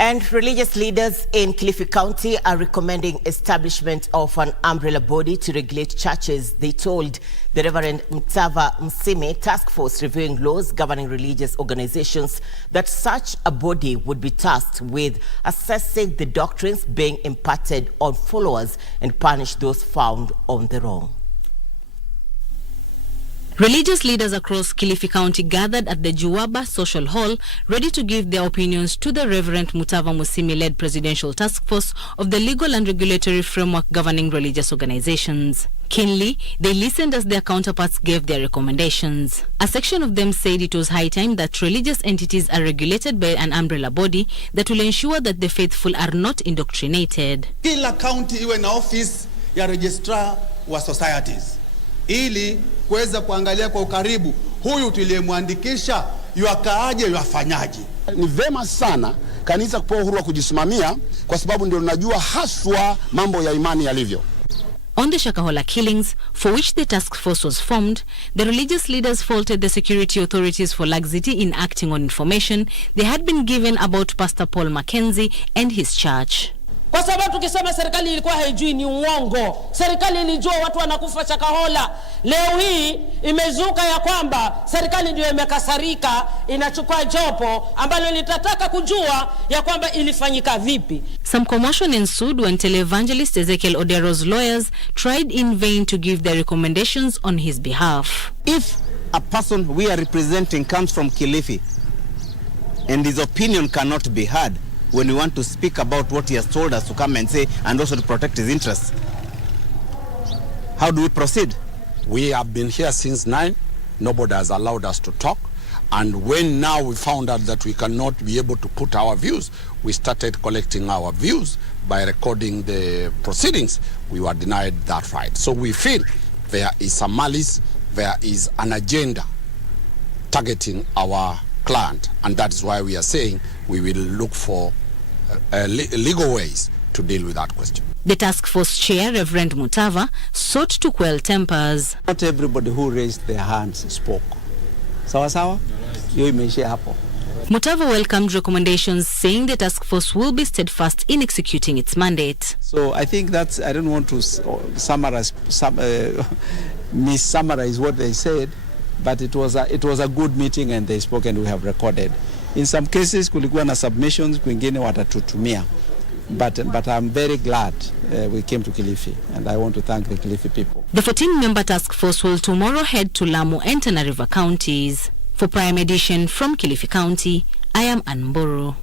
And religious leaders in Kilifi County are recommending establishment of an umbrella body to regulate churches. They told the Reverend Mutava Musyimi task force reviewing laws governing religious organizations that such a body would be tasked with assessing the doctrines being imparted on followers and punish those found on the wrong. Religious leaders across Kilifi County gathered at the Juwaba Social Hall, ready to give their opinions to the Reverend Mutava Musyimi-led Presidential Task Force of the legal and regulatory framework governing religious organizations. Keenly, they listened as their counterparts gave their recommendations. A section of them said it was high time that religious entities are regulated by an umbrella body that will ensure that the faithful are not indoctrinated. Kila county iwe na office ya registrar wa societies, ili kuweza kuangalia kwa ukaribu huyu tuliyemwandikisha yuakaaje yuafanyaje. Ni vema sana kanisa kupewa uhuru wa kujisimamia kwa sababu ndio linajua haswa mambo ya imani yalivyo. On the Shakahola killings, for which the task force was formed, the religious leaders faulted the security authorities for laxity in acting on information they had been given about Pastor Paul Mackenzie and his church. Kwa sababu tukisema serikali ilikuwa haijui ni uongo. Serikali ilijua watu wanakufa Shakahola. Leo hii imezuka ya kwamba serikali ndio imekasarika, inachukua jopo ambalo litataka kujua ya kwamba ilifanyika vipi. Some commotion ensued when televangelist Ezekiel Odero's lawyers tried in vain to give their recommendations on his behalf. If a person we are representing comes from Kilifi and his opinion cannot be heard, when we want to speak about what he has told us to come and say and also to protect his interests, how do we proceed? We have been here since 9. Nobody has allowed us to talk. And when now we found out that we cannot be able to put our views, we started collecting our views by recording the proceedings. We were denied that right. So we feel there is some malice, there is an agenda targeting our client, and that is why we are saying we will look for legal ways to deal with that question. The task force chair, Reverend Mutava, sought to quell tempers. Not everybody who raised their hands spoke. Sawa sawa? Hiyo imeishia hapo. Mutava welcomed recommendations, saying the task force will be steadfast in executing its mandate. So I think that's, I don't want to summarize, mis-summarize what they said, but it was a good meeting and they spoke and we have recorded. In some cases kulikuwa na submissions, kwingine watatutumia. But I'm very glad we came to Kilifi, and I want to thank the Kilifi people. The 14-member task force will tomorrow head to Lamu and Tana River counties. For Prime Edition from Kilifi County, I am Anboro.